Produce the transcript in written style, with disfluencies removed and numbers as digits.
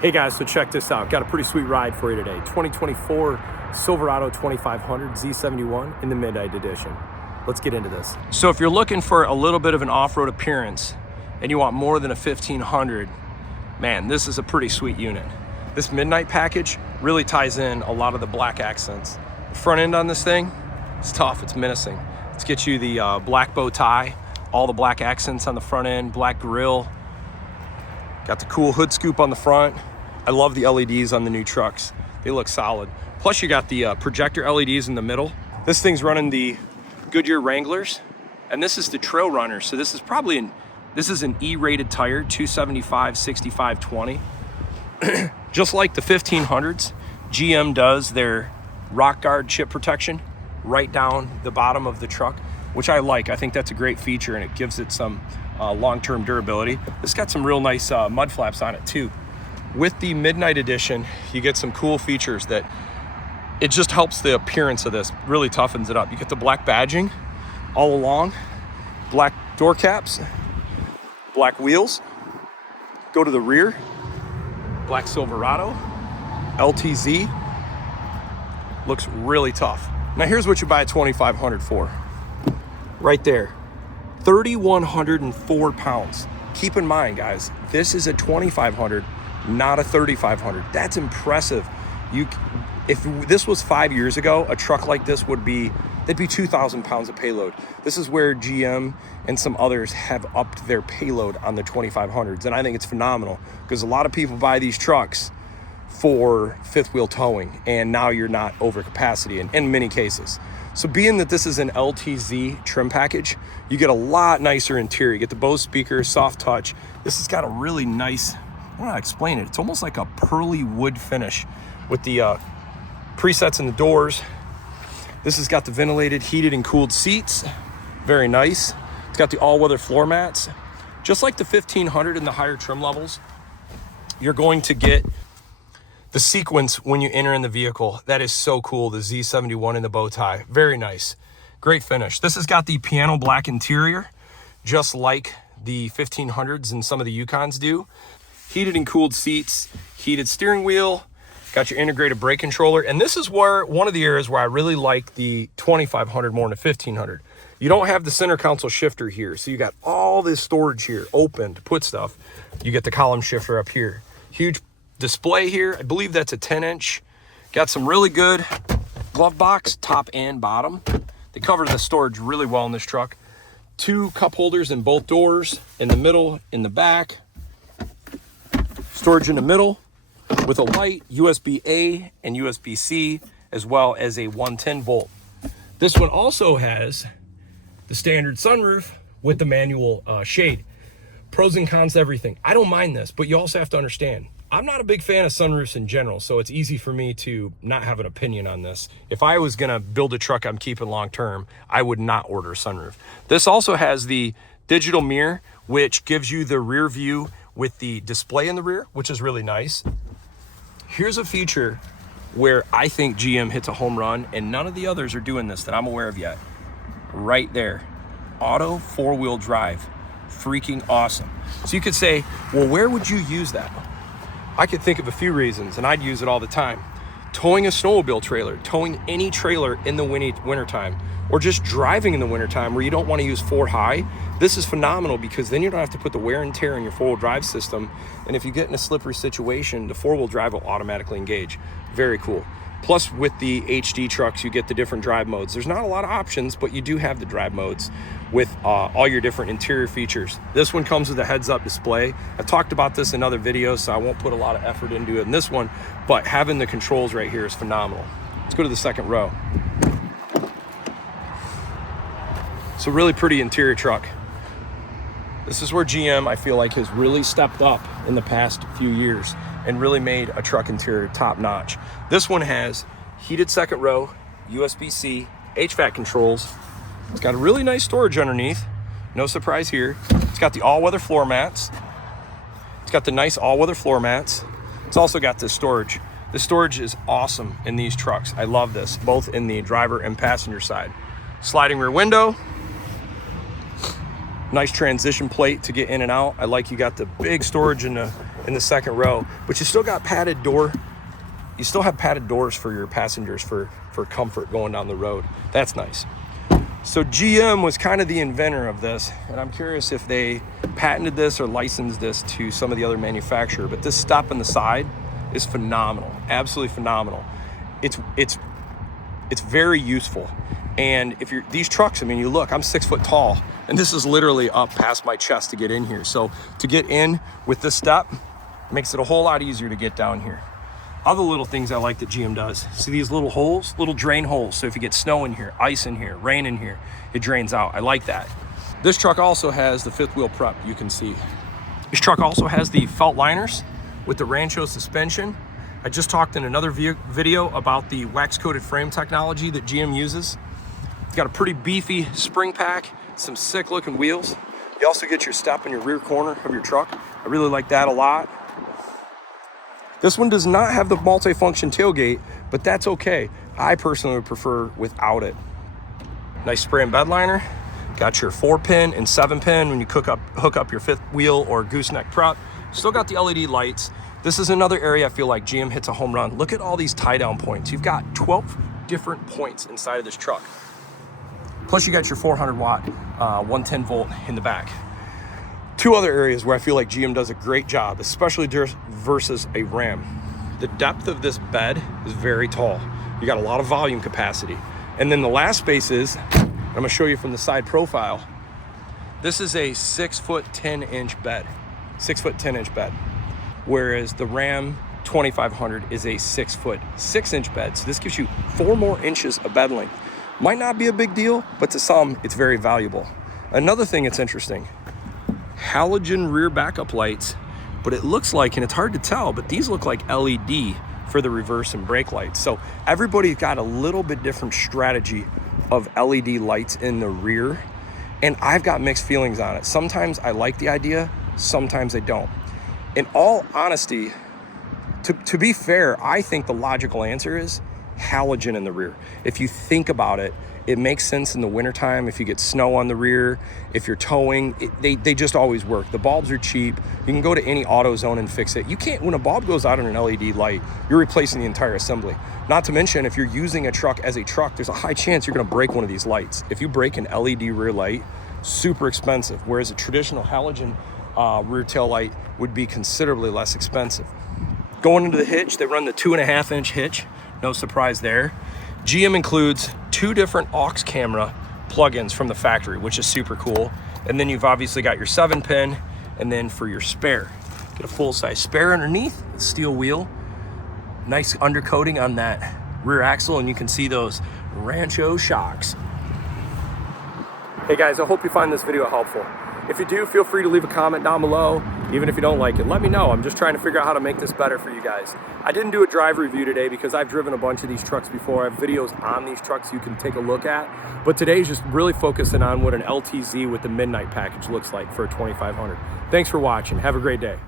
Hey guys, so check this out. Got a pretty sweet ride for you today. 2024 Silverado 2500 Z71 in the Midnight Edition. Let's get into this. So if you're looking for a little bit of an off-road appearance and you want more than a 1500, man, this is a pretty sweet unit. This Midnight package really ties in a lot of the black accents. The front end on this thing, it's tough, it's menacing. Let's get you the black bow tie, all the black accents on the front end, black grille. Got the cool hood scoop on the front. I love the LEDs on the new trucks. They look solid. Plus you got the projector LEDs in the middle. This thing's running the Goodyear Wranglers, and this is the Trail Runner. So this is probably an E-rated tire, 275, 65, 20. Just like the 1500s, GM does their rock guard chip protection right down the bottom of the truck, which I like. I think that's a great feature, and it gives it some long-term durability. It's got some real nice mud flaps on it too. With the Midnight Edition, you get some cool features that it just helps the appearance of this, really toughens it up. You get the black badging all along, black door caps, black wheels. Go to the rear, black Silverado, LTZ. Looks really tough. Now here's what you buy a 2500 for. Right there, 3,104 pounds. Keep in mind, guys, this is a 2500, not a 3500. That's impressive. If this was 5 years ago, a truck like this would be, that'd be 2,000 pounds of payload. This is where GM and some others have upped their payload on the 2500s, and I think it's phenomenal because a lot of people buy these trucks for fifth wheel towing, and now you're not over capacity in many cases. So being that this is an LTZ trim package, you get a lot nicer interior. You get the Bose speakers, soft touch. This has got a really nice, I don't know how to explain it. It's almost like a pearly wood finish with the presets in the doors. This has got the ventilated, heated, and cooled seats. Very nice. It's got the all-weather floor mats. Just like the 1500 in the higher trim levels, you're going to get the sequence when you enter in the vehicle. That is so cool. The Z71 in the bow tie. Very nice. Great finish. This has got the piano black interior, just like the 1500s and some of the Yukons do. Heated and cooled seats, heated steering wheel, got your integrated brake controller. And this is where one of the areas where I really like the 2500 more than the 1500. You don't have the center console shifter here. So you got all this storage here open to put stuff. You get the column shifter up here. Huge display here. I believe that's a 10-inch. Got some really good glove box, top and bottom. They cover the storage really well in this truck. 2 cup holders in both doors, in the middle, in the back. Storage in the middle with a light, USB-A and USB-C, as well as a 110 volt. This one also has the standard sunroof with the manual shade. Pros and cons to everything. I don't mind this, but you also have to understand, I'm not a big fan of sunroofs in general, so it's easy for me to not have an opinion on this. If I was gonna build a truck I'm keeping long-term, I would not order a sunroof. This also has the digital mirror, which gives you the rear view with the display in the rear, which is really nice. Here's a feature where I think GM hits a home run, and none of the others are doing this that I'm aware of yet. Right there, auto 4-wheel drive, freaking awesome. So you could say, well, where would you use that? I could think of a few reasons, and I'd use it all the time. Towing a snowmobile trailer, towing any trailer in the wintertime, or just driving in the wintertime where you don't want to use 4-high. This is phenomenal because then you don't have to put the wear and tear in your 4-wheel drive system. And if you get in a slippery situation, the 4-wheel drive will automatically engage. Very cool. Plus with the HD trucks, you get the different drive modes. There's not a lot of options, but you do have the drive modes with all your different interior features. This one comes with a heads-up display. I've talked about this in other videos, so I won't put a lot of effort into it in this one, but having the controls right here is phenomenal. Let's go to the second row. So really pretty interior truck. This is where GM, I feel like, has really stepped up in the past few years and really made a truck interior top notch. This one has heated second row, USB-C, HVAC controls. It's got a really nice storage underneath. No surprise here. It's got the all-weather floor mats. It's got the nice all-weather floor mats. It's also got this storage. The storage is awesome in these trucks. I love this, both in the driver and passenger side. Sliding rear window. Nice transition plate to get in and out. I like you got the big storage in in the second row, but you still got padded door. You still have padded doors for your passengers for comfort going down the road. That's nice. So GM was kind of the inventor of this, and I'm curious if they patented this or licensed this to some of the other manufacturer, but this step in the side is phenomenal, absolutely phenomenal. It's very useful. And if you're these trucks, I mean, you look, I'm 6 foot tall, and this is literally up past my chest to get in here. So to get in with this step makes it a whole lot easier to get down here. Other little things I like that GM does. See these little holes, little drain holes. So if you get snow in here, ice in here, rain in here, it drains out. I like that. This truck also has the fifth wheel prep, you can see. This truck also has the felt liners with the Rancho suspension. I just talked in another video about the wax coated frame technology that GM uses. It's got a pretty beefy spring pack, some sick looking wheels. You also get your step in your rear corner of your truck. I really like that a lot. This one does not have the multi-function tailgate, but that's okay. I personally would prefer without it. Nice spray and bed liner. Got your 4-pin and 7-pin when you hook up your fifth wheel or gooseneck prep. Still got the LED lights. This is another area I feel like GM hits a home run. Look at all these tie-down points. You've got 12 different points inside of this truck. Plus you got your 400 watt, 110 volt in the back. Two other areas where I feel like GM does a great job, especially versus a Ram. The depth of this bed is very tall. You got a lot of volume capacity. And then the last space is, I'm gonna show you from the side profile, this is a 6 foot 10 inch bed, 6 foot 10 inch bed. Whereas the Ram 2500 is a 6 foot 6 inch bed. So this gives you 4 more inches of bed length. Might not be a big deal, but to some, it's very valuable. Another thing that's interesting, halogen rear backup lights, but it looks like, and it's hard to tell, but these look like LED for the reverse and brake lights. So everybody's got a little bit different strategy of LED lights in the rear, and I've got mixed feelings on it. Sometimes I like the idea, sometimes I don't. In all honesty, to be fair, I think the logical answer is halogen in the rear. If you think about it, it makes sense in the wintertime. If you get snow on the rear, if you're towing, they just always work. The bulbs are cheap. You can go to any AutoZone and fix it. You can't, when a bulb goes out on an LED light, you're replacing the entire assembly. Not to mention, if you're using a truck as a truck, there's a high chance you're gonna break one of these lights. If you break an LED rear light, super expensive, whereas a traditional halogen rear tail light would be considerably less expensive. Going into the hitch, they run the 2.5 inch hitch. No surprise there. GM includes 2 different aux camera plugins from the factory, which is super cool. And then you've obviously got your 7-pin, and then for your spare, get a full-size spare underneath, steel wheel, nice undercoating on that rear axle, and you can see those Rancho shocks. Hey guys, I hope you find this video helpful. If you do, feel free to leave a comment down below. Even if you don't like it, let me know. I'm just trying to figure out how to make this better for you guys. I didn't do a drive review today because I've driven a bunch of these trucks before. I have videos on these trucks you can take a look at. But today's just really focusing on what an LTZ with the Midnight package looks like for a 2500. Thanks for watching. Have a great day.